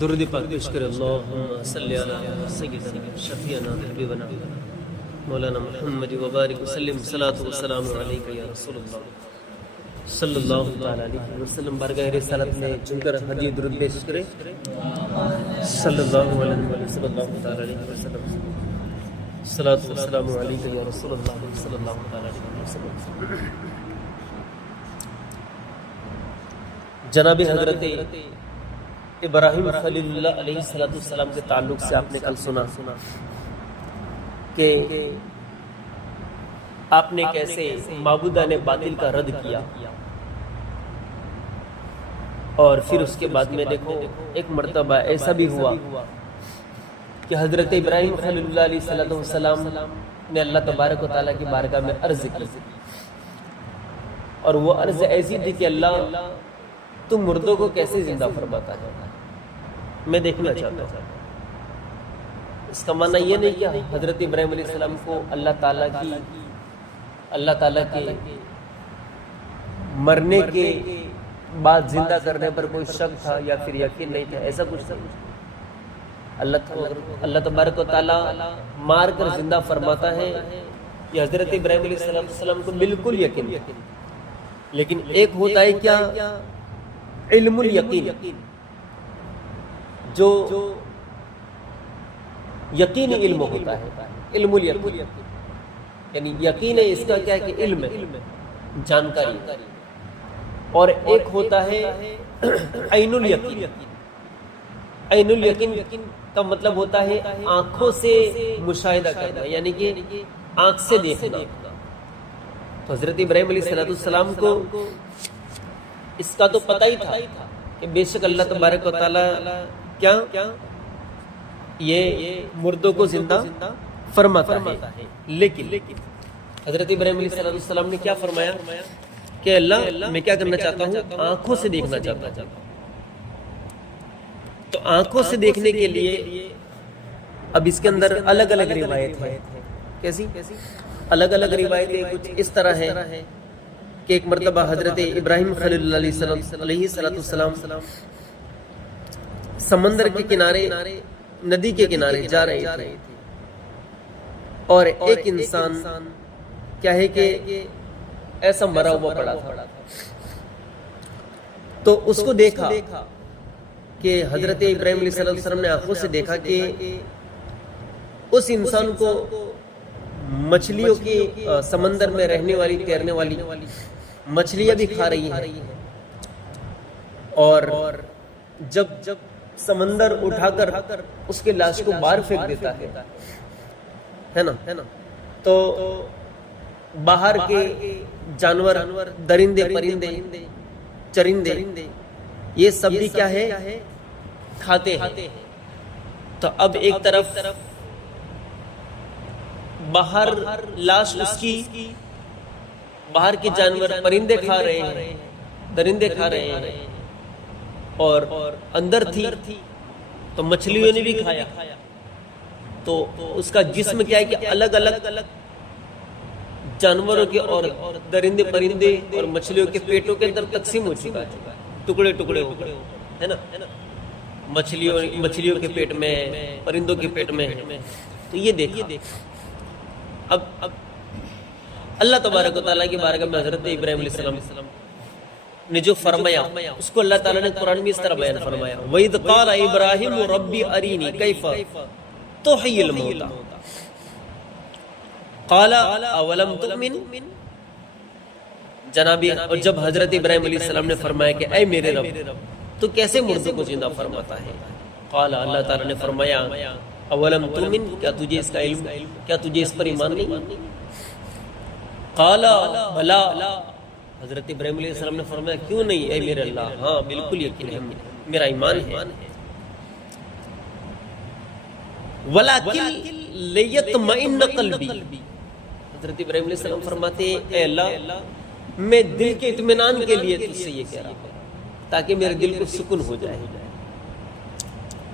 درود پاک پیش کرے اللہم صلی علی سیدنا شفیعنا حبیبنا مولانا محمد وبارک وسلم صلاۃ و سلام علیک یا رسول اللہ صلی اللہ تعالی علیہ وسلم بارگاہ رسالت میں چن کر حدیث درود پیش کرے صلی اللہ علیہ وسلم صلاۃ و سلام علیک یا رسول اللہ صلی اللہ تعالی علیہ وسلم۔ جناب حضرت ابراہیم خلیل اللہ علیہ السلام کے تعلق سے آپ نے کل سنا کہ آپ نے کیسے معبودان باطل کا رد کیا، اور پھر اس کے بعد میں دیکھو ایک مرتبہ ایسا بھی ہوا کہ حضرت ابراہیم خلیل اللہ علیہ السلام نے اللہ تبارک و تعالیٰ کی بارگاہ میں عرض کی، اور وہ عرض ایسی تھی کہ اللہ تو مردوں کو کیسے زندہ فرماتا ہے، میں دیکھنا چاہتا ہوں۔ اس کا معنی یہ نہیں کہ حضرت ابراہیم علیہ السلام کو اللہ تعالیٰ کے مرنے کے بعد زندہ کرنے پر کوئی شک تھا یا پھر یقین نہیں تھا، ایسا کچھ نہیں۔ اللہ تبارک و تعالیٰ مار کر زندہ فرماتا ہے، یہ حضرت ابراہیم علیہ السلام کو بالکل یقین، لیکن ایک ہوتا ہے کیا علم الیقین، جو یقینی علم ہوتا ہے، علم الیقین یعنی یقین ہے، اس کا کیا ہے کہ علم ہے، جانکاری، اور ایک ہوتا ہے عین الیقین۔ عین الیقین کا مطلب ہوتا ہے آنکھوں سے مشاہدہ کرنا، یعنی کہ آنکھ سے دیکھنا۔ تو حضرت ابراہیم علیہ السلام کو اس کا تو پتہ ہی تھا کہ بے شک اللہ تبارک و تعالیٰ کیا یہ مردوں کو زندہ فرماتا ہے، لیکن حضرت ابراہیم علیہ السلام نے کیا فرمایا کہ اللہ میں کیا کرنا چاہتا ہوں، آنکھوں سے دیکھنا چاہتا ہوں۔ تو آنکھوں سے دیکھنے کے لیے اب اس کے اندر الگ الگ روایت ہے، کیسی الگ الگ روایتیں کچھ اس طرح ہے کہ ایک مرتبہ حضرت ابراہیم خلیل اللہ علیہ السلام سمندر کے کنارے، ندی کے کنارے جا رہے تھے، اور ایک انسان کیا ہے کہ ایسا مرا ہوا پڑا تھا، تو اس کو دیکھا کہ حضرت ابراہیم علیہ السلام نے آنکھوں سے دیکھا کہ اس انسان کو مچھلیوں کی سمندر میں رہنے والی، تیرنے والی مچھلیاں بھی کھا رہی ہیں، اور جب سمندر اٹھا کر اس کے لاش کو باہر پھینک دیتا ہے نا، تو باہر کے جانور، درندے، پرندے، چرندے، یہ سب بھی کیا ہے کھاتے ہیں۔ تو اب ایک طرف باہر لاش اس کی، باہر کے جانور، پرندے کھا رہے ہیں، درندے کھا رہے ہیں، اور اندر تھی تو مچھلیوں نے بھی کھایا، تو اس کا جسم کیا ہے کہ الگ الگ جانوروں کے اور درندے، پرندے اور مچھلیوں کے پیٹوں کے اندر تقسیم ہو چکا ہے، ٹکڑے ٹکڑے ہو گئے، ہے نا، مچھلیوں کے پیٹ میں، پرندوں کے پیٹ میں۔ تو یہ دیکھیے اب اللہ تبارک و تعالیٰ کی بارگاہ میں حضرت ابراہیم علیہ السلام نے جو فرمایا، اس کو اللہ تعالیٰ نے قرآن میں اس طرح بیان فرمایا، وَإِذْ قَالَ إِبْرَاهِيمُ رَبِّ أَرِنِي كَيْفَ تُحْيِي الْمَوْتَى قَالَ أَوَلَمْ تُؤْمِنْ۔ جنابی، اور جب حضرت ابراہیم علیہ السلام نے فرمایا کہ اے میرے رب تو کیسے مردوں کو زندہ فرماتا ہے، قال، اللہ تعالیٰ نے فرمایا، اولم تؤمن، کیا تجھے اس کا علم، کیا تجھے اس پر ایمان نہیں؟ قال بلا، حضرت ابراہیم علیہ السلام نے فرمایا کیوں نہیں اے میرے اللہ، ہاں بالکل یقین ہے، میرا ایمان ہے، وَلَكِنْ لِيَطْمَئِنَّ قَلْبِي۔ حضرت ابراہیم علیہ السلام فرماتے ہیں اے اللہ میں دل کے اطمینان کے لیے تجھ سے یہ کہہ رہا ہوں تاکہ میرے دل کو سکون ہو جائے۔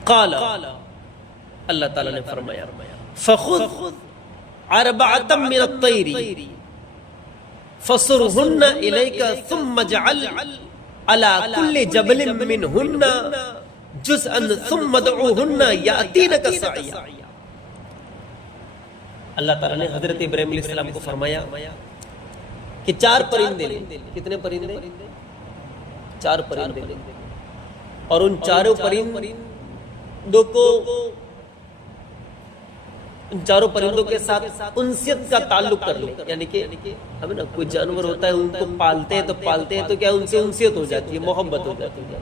قال، اللہ تعالیٰ نے فرمایا، فَخُذْ أَرْبَعَةً مِّنَ الطَّيْرِ فَصُرْهُنَّ إِلَيْكَ ثُمَّ اجْعَلْ عَلَى كُلِّ جَبَلٍ مِّنْهُنَّ جزءا ثم ادعوهن یاتینک سعیا. اللہ تعالیٰ نے حضرت ابراہیم علیہ السلام کو فرمایا کہ 4 پرندے لیں. کتنے پرندے؟ 4 پرندے لیں، اور ان 4 پرندوں کو، ان 4 پرندوں کے ساتھ انسیت کا تعلق کر لیں. یعنی کہ ہمیں نا کوئی جانور ہوتا ہے، ان کو پالتے ہیں تو کیا ان سے انسیت ہو جاتی ہے، محبت ہو جاتی ہے.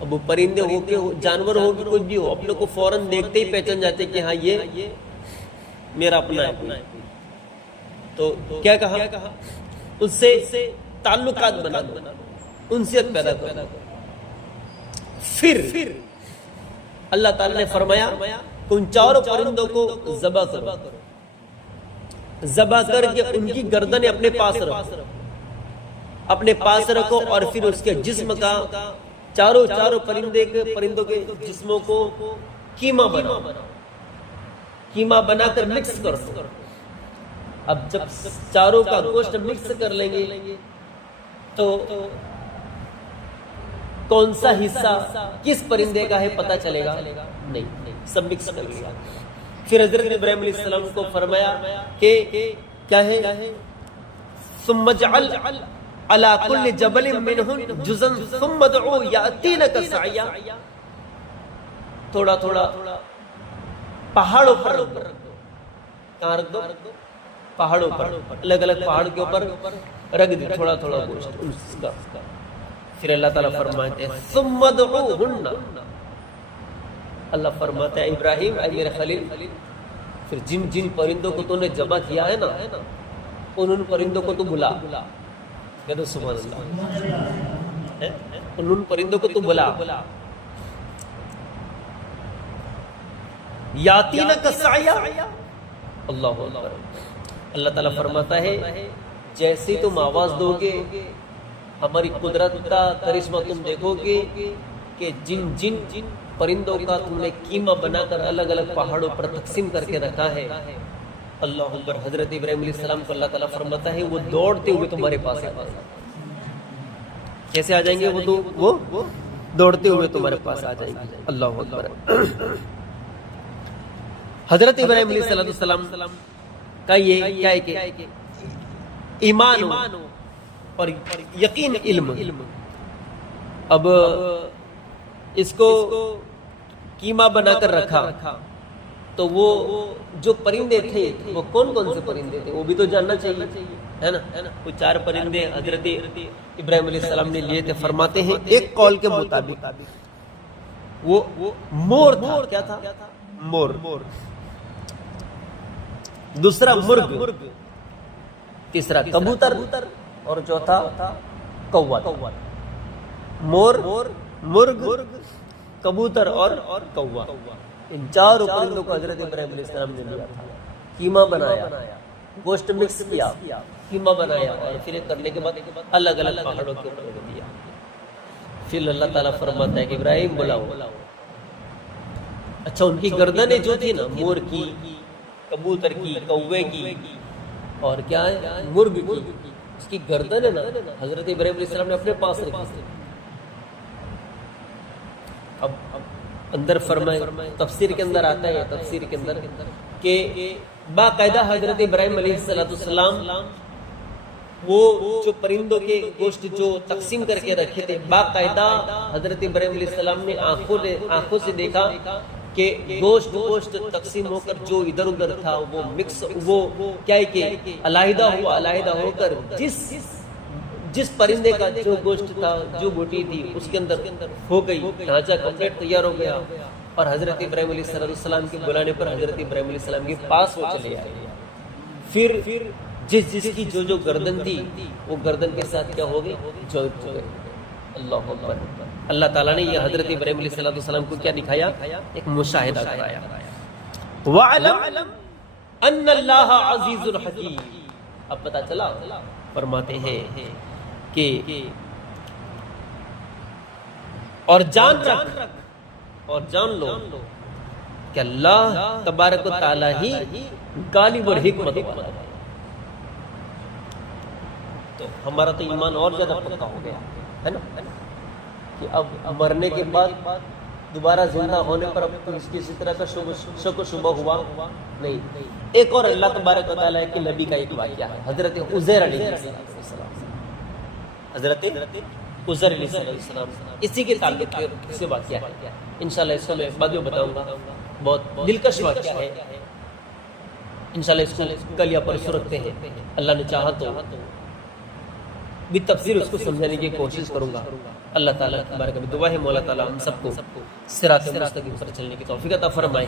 اب وہ پرندے ہو کے جانور ہو کے کچھ بھی ہو، اپنے کو فوراً دیکھتے ہی پہچان جاتے کہ ہاں یہ میرا اپنا ہے. تو کیا کہا؟ اس سے تعلقات بنا دو، انسیت پیدا کرو. پھر اللہ تعالی نے فرمایا کہ ان 4 پرندوں کو ذبح کرو. ذبح کر کے ان کی گردنیں اپنے پاس رکھو، اور پھر اس کے جسم کا چاروں پرندوں کے جسموں کو کیما بنا کر مکس کرو. اب جب 4 کا گوشت مکس کر لیں گے تو کون سا حصہ کس پرندے کا ہے پتہ چلے گا نہیں، سب مکس کر لیا. پھر حضرت ابراہیم علیہ السلام کو فرمایا کہ کیا ہے؟ ثم اجعل على كل جبل منهن جزءا ثم ادعو ياتينك سعيا. تھوڑا پہاڑوں پر رکھ دو. کہاں رکھ دو؟ پہاڑوں پر، الگ الگ پہاڑ کے اوپر رکھ دو تھوڑا گوشت اس کا. پھر اللہ تعالیٰ فرماتے ہیں ثم ادعوهن. اللہ فرماتا ہے ابراہیم اے میرے خلیل، پھر جن پرندوں کو تو نے ذبح کیا ہے نا، ان پرندوں کو تو بلا. کہہ دو سبحان اللہ. ان پرندوں کو تو بلا. یاتینک سعیا. اللہ اکبر. اللہ تعالیٰ فرماتا ہے جیسے تم آواز دو گے، ہماری قدرت کا کرشمہ تم دیکھو گے کہ جن پرندوں کا تم نے کیما بنا کر الگ الگ پہاڑوں پر تقسیم کر کے رکھا ہے. اللہ اکبر. حضرت ابراہیم علیہ السلام کو اللہ تعالیٰ فرماتا ہے وہ دوڑتے ہوئے تمہارے پاس آ جائیں گے. کیسے آ جائیں گے؟ وہ دوڑتے ہوئے تمہارے پاس آ جائیں گے. اللہ اکبر. حضرت ابراہیم علیہ السلام کا یہ کیا ہے کہ ایمان اور یقین علم. اب اس کو کیما بنا کر رکھا تو وہ جو پرندے تھے وہ کون سے پرندے تھے وہ بھی تو جاننا چاہیے، ہے نا. وہ 4 پرندے حضرت ابراہیم علیہ السلام نے لیے تھے. فرماتے ہیں ایک قول کے مطابق وہ مور تھا. کیا تھا؟ مور. دوسرا مرغ، تیسرا کبوتر، اور چوتھا کوا. مور، مرغ، کبوتر اور کوا. ان 4 پرندوں کو حضرت ابراہیم علیہ السلام نے لیا تھا، کیما بنایا، گوشت مکس کیا، کیما بنایا، اور پھر کرنے کے بعد الگ الگ پہاڑوں کے اوپر رکھ دیا. پھر اللہ تعالیٰ فرماتا ہے کہ ابراہیم بلاؤ. اچھا ان کی گردنیں جو تھی نا، مور کی، کبوتر کی، کوے کی، اور کیا ہے مرغ کی، اس کی گردن ہے نا حضرت ابراہیم علیہ السلام نے اپنے پاس رکھی. اب اندر فرمائے، تفسیر کے اندر آتا ہے، تفسیر کے اندر کہ باقاعدہ حضرت ابراہیم علیہ السلام وہ جو پرندوں کے گوشت جو تقسیم کر کے رکھے تھے، باقاعدہ حضرت ابراہیم علیہ السلام نے آنکھوں سے دیکھا کہ گوشت تقسیم ہو کر جو ادھر ادھر تھا وہ مکس، وہ کیا ہے کہ علیحدہ ہو کر جس پرندے کا جو گوشت تھا، جو بوٹی تھی، اس کے اندر ہو گئی، ڈھانچہ کمپلیٹ تیار ہو گیا. اور حضرت ابراہیم علیہ السلام کے بلانے پر حضرت ابراہیم علیہ السلام کے پاس وہ چلے آئے. پھر جس کی جو گردن تھی وہ گردن کے ساتھ کیا ہو گئی؟ جو اللہ اکبر. اللہ تعالیٰ نے یہ حضرت ابراہیم علیہ السلام کو کیا دکھایا؟ ایک مشاہدہ کرایا. وَعَلَمْ أَنَّ اللَّهَ عَزِيزٌ حَكِيمٌ. اب پتہ چلا، فرماتے ہیں کہ اور جان لو کہ اللہ تبارک و تعالیٰ ہی غالب اور حکمت والا ہے. تو ہمارا تو ایمان اور زیادہ پکا ہو گیا ہے نا، کہ اب مرنے کے بعد دوبارہ زندہ ہونے پر اب کسی طرح کا شک و شبہ ہوا نہیں. ایک اور اللہ تبارک و تعالیٰ کے نبی کا ایک واقعہ ہے، حضرت عزیر علیہ السلام. حضرت عزیر علیہ السلام اسی کے تعلق سے واقعہ ہے. انشاءاللہ اس کو میں بعد میں بتاؤں گا، بہت دلکش واقعہ ہے. انشاءاللہ اس کو کل یا پرسوں رکھتے ہیں، اللہ نے چاہا تو بھی تفسیر اس کو سمجھانے کی کوشش کروں گا. اللہ تعالیٰ کی بارگاہ میں دعا ہے مولا تعالیٰ ہم سب کو صراط مستقیم پر چلنے کی توفیق عطا فرمائے.